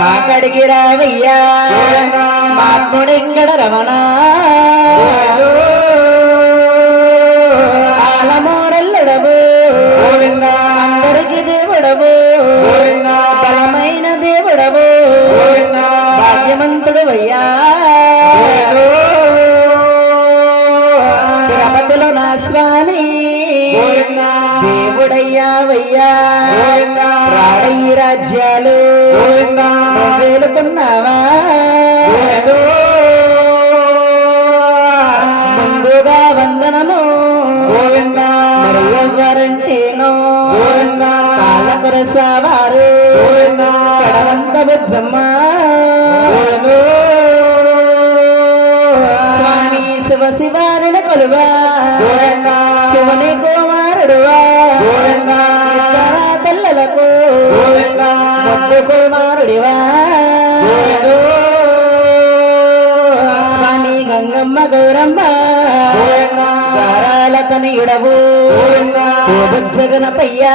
మాకడికి రావయ్యా మాత్ముడింగడ రమణ. ఆలమూరల్లుడవు. అందరికి దేవుడవు. బలమైన దేవుడవు. భాగ్యవంతుడు అయ్యా రాజ్యాలు వేలుకున్నావా ముందుగా వందనము. మరి ఎవరంటేనో పాలకుర సావారు కడవంత బుజ్జమ్మ. స్వామి శివ శివారిన కొలువా. శివుని కుమారుడువా. ఇద్దరా పిల్లలకు ముద్దు కుమారుడివా. స్వామి గంగమ్మ గౌరమ్మ. తనయుడవు జగనపయ్యా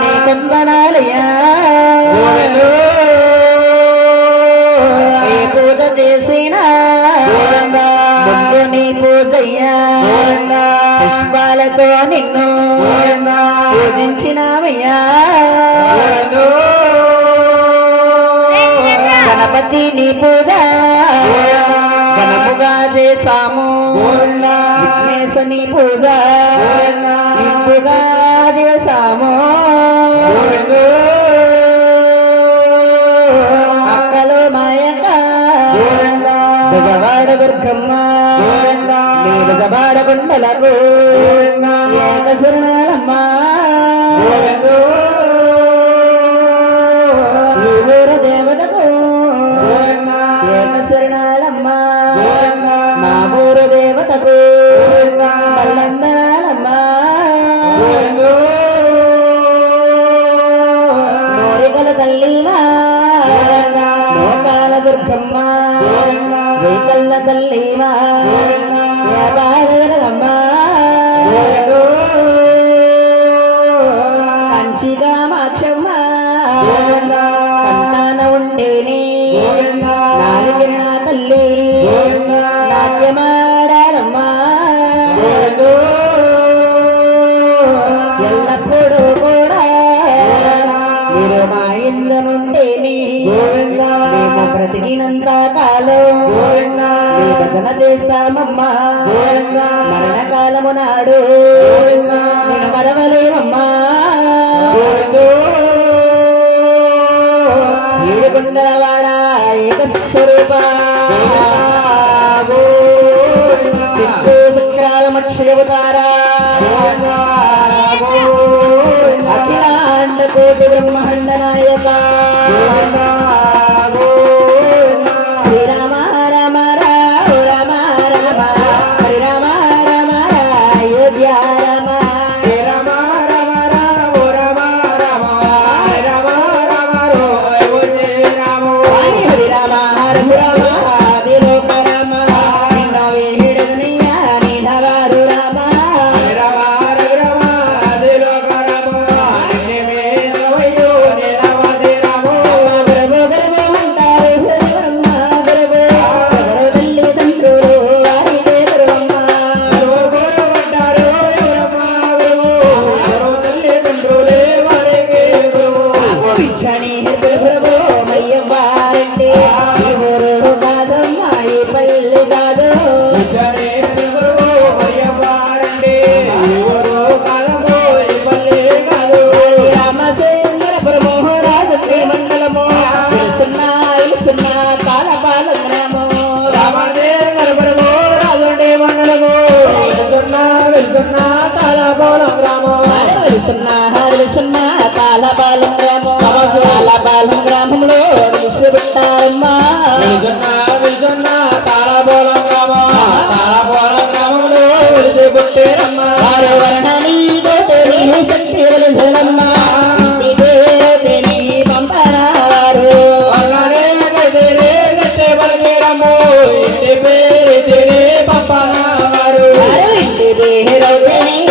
నీ కొందనాలయ్యా ఏ పూజ చేసినా ముందు నీ పూజయ్యా పుష్పాలతో నిన్ను పూజించినామయ్యా. గణపతి నీ పూజ. ఘనముగా చేసాము విఘ్నేశ నీ పూజ. ఇంపుగా చేసాము అక్కలు మాయక దుర్గమ్మ. గుండలకు ఏకశరణమ్మ ఈ ఊరు దేవతకు ఏకశరణాలమ్మ. మా ఊరు దేవతకు వ్యాపారమ్మ కంచికామాక్షమ్మ కంటాన ఉండేని నాలుగిన తల్లి నాట్యమాడాలమ్మా. ఎల్లప్పుడూ కూడా మీరు మా ఇందనుండేని మేము బ్రతికినంత కాలం మీ భజన చేస్తామమ్మా. మరణకాలము నాడు మరవలేమమ్మా. ఏడుకొండలవాడ ఏక స్వరూప సిద్ధు శుక్రాల మక్షయవతారా అఖిలాండ కోటి బ్రహ్మాండ నాయక. Bye. వెళ్తున్నా వెళ్తున్నా కాలపాలెం గ్రామం కాలపాలెం గ్రామంలో తెలిసి పెట్టారమ్మా. వారు వర్ణని గోతుడి సంచీరలు జలమ్మా ఇంటి పేరు పెని పంపరా వారు వారు ఇంటి పేరు పెని పంపరా వారు వీరు సింహాద్రి గారు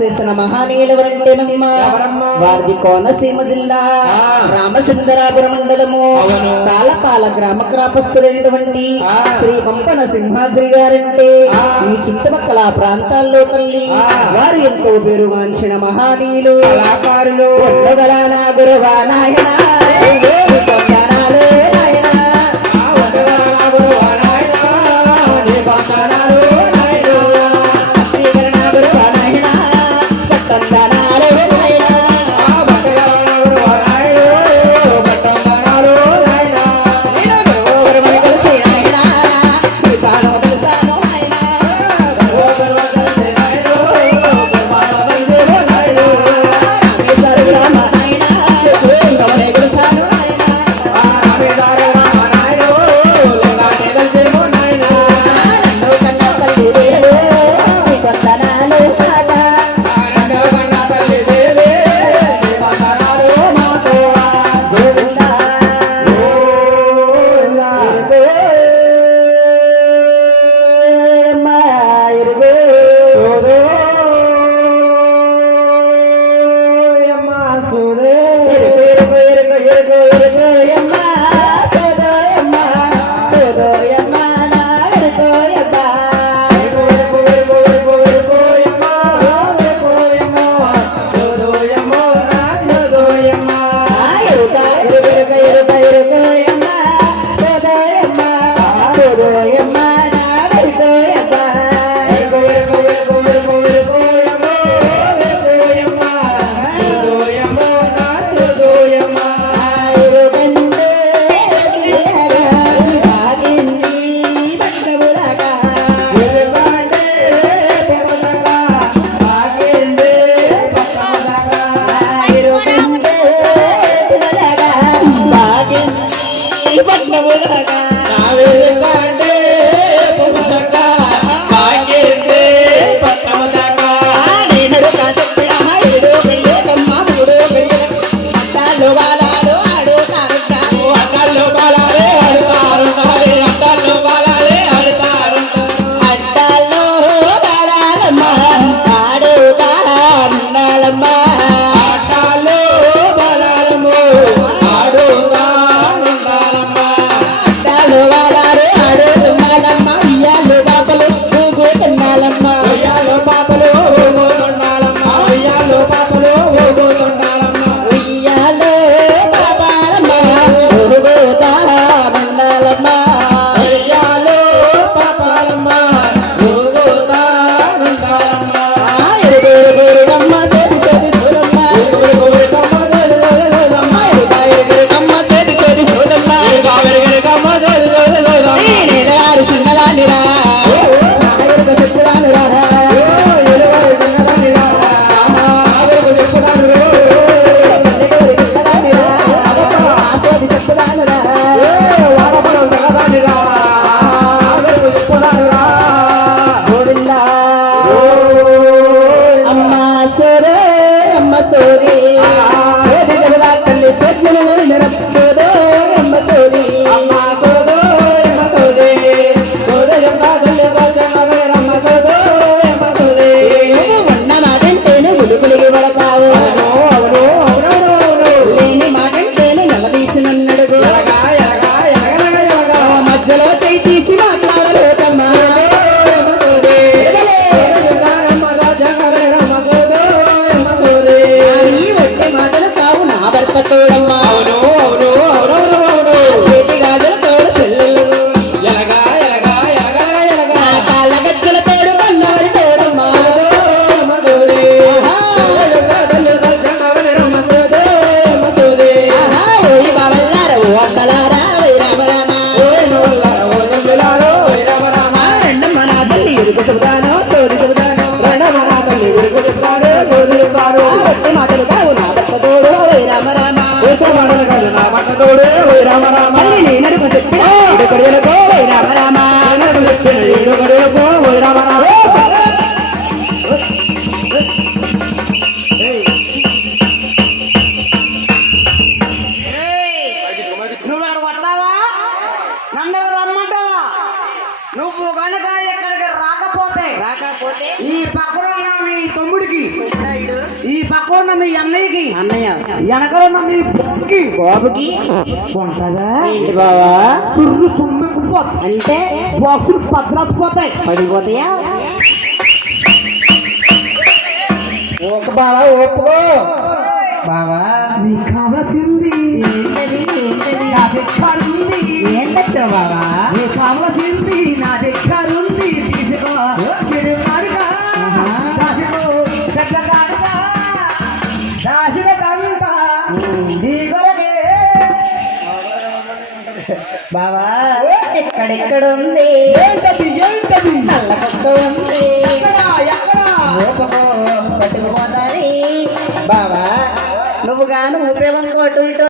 చేసిన మహానీయుల వారిది కోనసీమ జిల్లా రామసుందరాపుర మండలము కాలపాల గ్రామ క్రాపస్తుడైనటువంటి శ్రీ పంపన సింహాద్రి గారంటే ఈ చుట్టుపక్కల ప్రాంతాల్లో తల్లి వారు ఎంతో పేరుగాంచిన మహానీయులు నాగురవా నాయన 不是很干 అన్నయ్యకి. అన్నయ్య. వెనకాల ఉన్న మీ బాబుకి. బాబుకి? ఉంటుందా ఏంటి బావా? తుర్రు తుమ్మెక్కుపోతుంది అంటే? బాక్సులు పద్రాసిపోతాయి పడిపోతాయా? ఒక బాగా ఒప్పుకో బావా నీకు కావాల్సింది. ఏంటది? ఏంటది? నా దగ్గర ఉంది బావా? నీకు కావాల్సింది. నా దగ్గర ఉంది బావా ఎక్కడెక్కడ ఉంది ఏంటది ఏంటది? నల్ల కుక్క ఉంది పట్టుకుపోతాది. బావా నువ్వు గాను ఉపయోగం కొట్టు